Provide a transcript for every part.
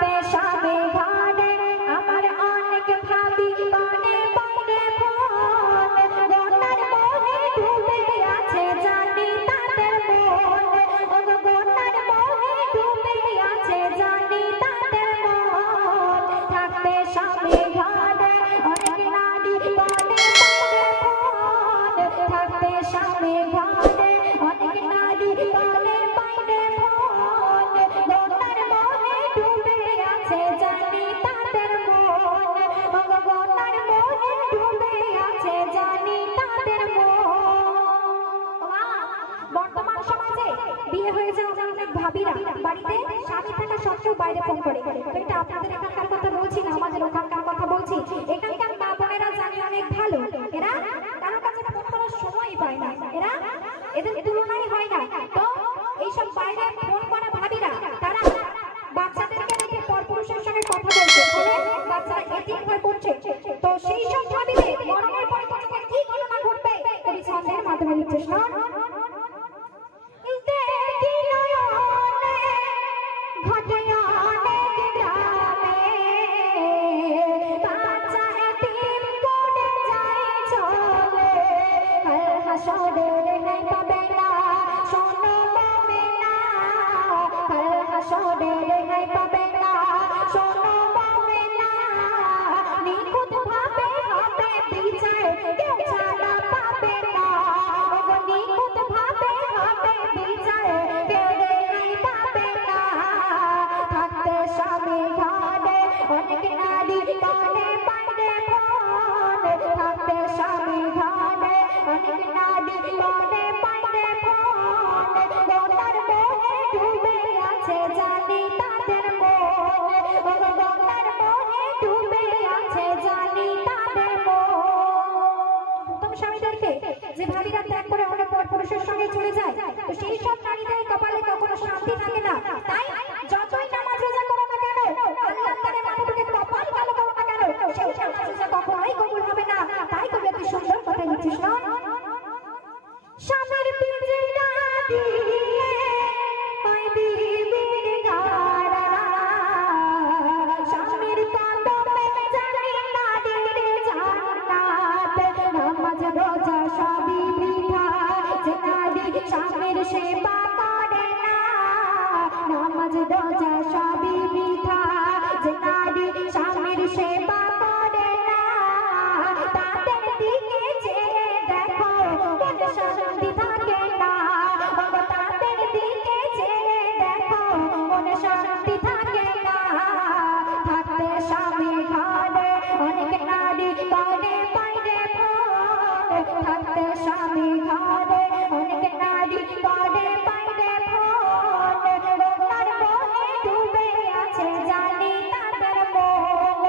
থাকতে স্বামী ঘরে আমার অনেক ভাবি বনে বাইরে ফোন গোনার মোহে ডুবে আছে জানি তাদের মন গোনার মোহে ডুবে আছে জানি তাদের মন থাকতে স্বামী ঘরে অনেক নারী বনে বাইরে ফোন থাকতে স্বামী ঘরে অনেক নারী বনে বাইরে ফোন গোনার মোহে ডুবে আছে জানি তাদের মন গোনার মোহে ডুবে আছে জানি তাদের মন। বর্তমান সমাজে বিয়ে হয়ে যাওয়া অনেক ভাবিরা বাড়িতে স্বামী থাকা সত্ত্বেও বাইরে ফোন করে। তো এটা আপনাদের এখানকার কথা বলছি না, আমাদের ওখানকার কথা বলছি। এখানকার মা বোনেরা জানি অনেক ভালো, এরা কারো কাছে ফোন করার সময়ই পায় না, এরা এদের তুলনাই হয় না। তো এইসব বাইরে ফোন করা ভাবিরা তারা বাচ্চাদেরকে রেখে পরপুরুষের সঙ্গে কথা বলছে, ফলে বাচ্চারা এতিম হয়ে পড়ছে। তো সেই সব ভাবিদের মরণের পরে তাদের কি ঘটনা ঘটবে কবি ছন্দের মাধ্যমে লিখছে। শোন ঘটে অনেক গ্রামে বাচ্চা এতিম করে যায় চলে হাসরের নাই পাবে না শোনো মোমেনা হাসরের নাই পাবে না শোনো মোমেনা নিখুঁত ভাবে হবে বিচার কেউ ছাড়া পাবে না নিখুঁত ভাবে হবে বিচার কেউ রেহাই পাবে না থাকতে স্বামী ঘরে অনেক নারী বনে বাইরে ফোন থাকতে স্বামী ঘরে অনেক নারী বনে বাইরে ফোন গোনার মোহে ডুবে আছে জানি তাদের মন গোনার মোহে ডুবে আছে জানি তাদের মন। উত্তম স্বামীদেরকে যে ভাবিরা ত্যাগ করে অনেক পরপুরুষের সঙ্গে চলে যায়, তো সেই সব নারীদের কপালে কখনো শান্তি থাকে না। তাই যতই নামাজ রোজা করো না কেন, আল্লাহর দ্বারে মানুষকে কপাল ভালো করো না কেন, সেই নামাজ রোজা কখনোই কবুল হবে না। তাই কবি একটি সুন্দর কথা লিখছিস না, স্বামীর পিছে না দিয়ে ওই বিবির গাড়া স্বামীর কদমে জানি নারীর জান্নাত নামাজ রোজা সবই বৃথা যে নারী স্বামীর সেবা করে না নামাজ রোজা সবই বৃথা যে নারী স্বামীর সেবা করে না তাদের দিকে চেয়ে দেখো মনে শান্তি থাকে না তাদের দিকে চেয়ে দেখো মনে শান্তি থাকে না থাকতে স্বামী ঘরে অনেক নারী বনে বাইরে ফোন থাকতে স্বামী ঘরে অনেক নারী বনে বাইরে ফোন গোনার মোহে ডুবে আছে জানি তাদের মন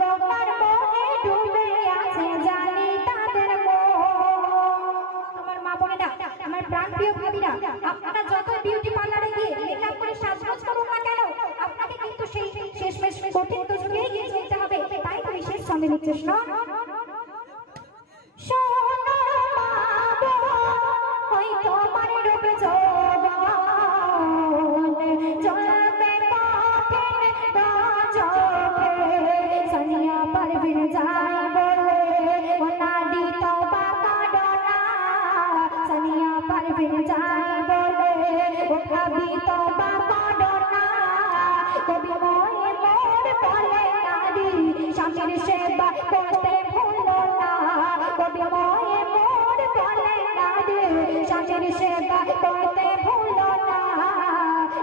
গোনার মোহে ডুবে আছে জানি তাদের মন। আমার মা বোনেরা, আমার প্রাণপ্রিয় ভাবিরা, আপনারা যত বিউটি পার্লারে গিয়ে মেকআপ করে সাজগোজ করুন না কেন, আপনাকে কিন্তু সেই শেষমেশ কঠিন যুগে গিয়ে চলতে হবে। তাই তো বিশেষ ছন্দে লিখছে শোন শোনো মা বোন ওই তোমার রূপ যৌবন চলবে কঠিন রাজপথে সানিয়া পারভীন যায় বলে ও নারী তওবা করো না সানিয়া পারভীন যায় বলে ও ভাবি তওবা করো না কবি মোহে মোর বলে নারী স্বামীর সেবা করতে ভুলো না কবি মোহে মোর বলে নারী স্বামীর সেবা করতে ভুলো না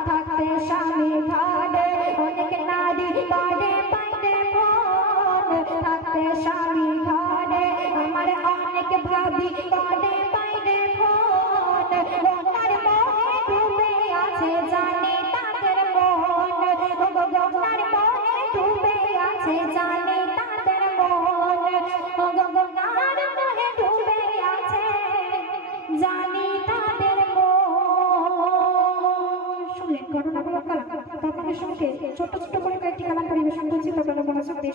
থাকতে স্বামী ঘরে অনেক নারী বনে বাইরে ফোন থাকতে স্বামী ঘরে আমার অনেক ভাবি বনে বাইরে ফোন গোনার মোহে ডুবে আছে জানি তাদের মন গোনার মোহে ডুবে আছে জানি তাদের মন গোনার মোহে ডুবে আছে জানি তাদের মন। শুনলেন ঘটনাগুলো কালাম, আপনাদের সঙ্গে ছোট্ট ছোট্ট করে কয়েকটি কালাম পরিবেশন করছি, তখন মনোযোগ দিয়ে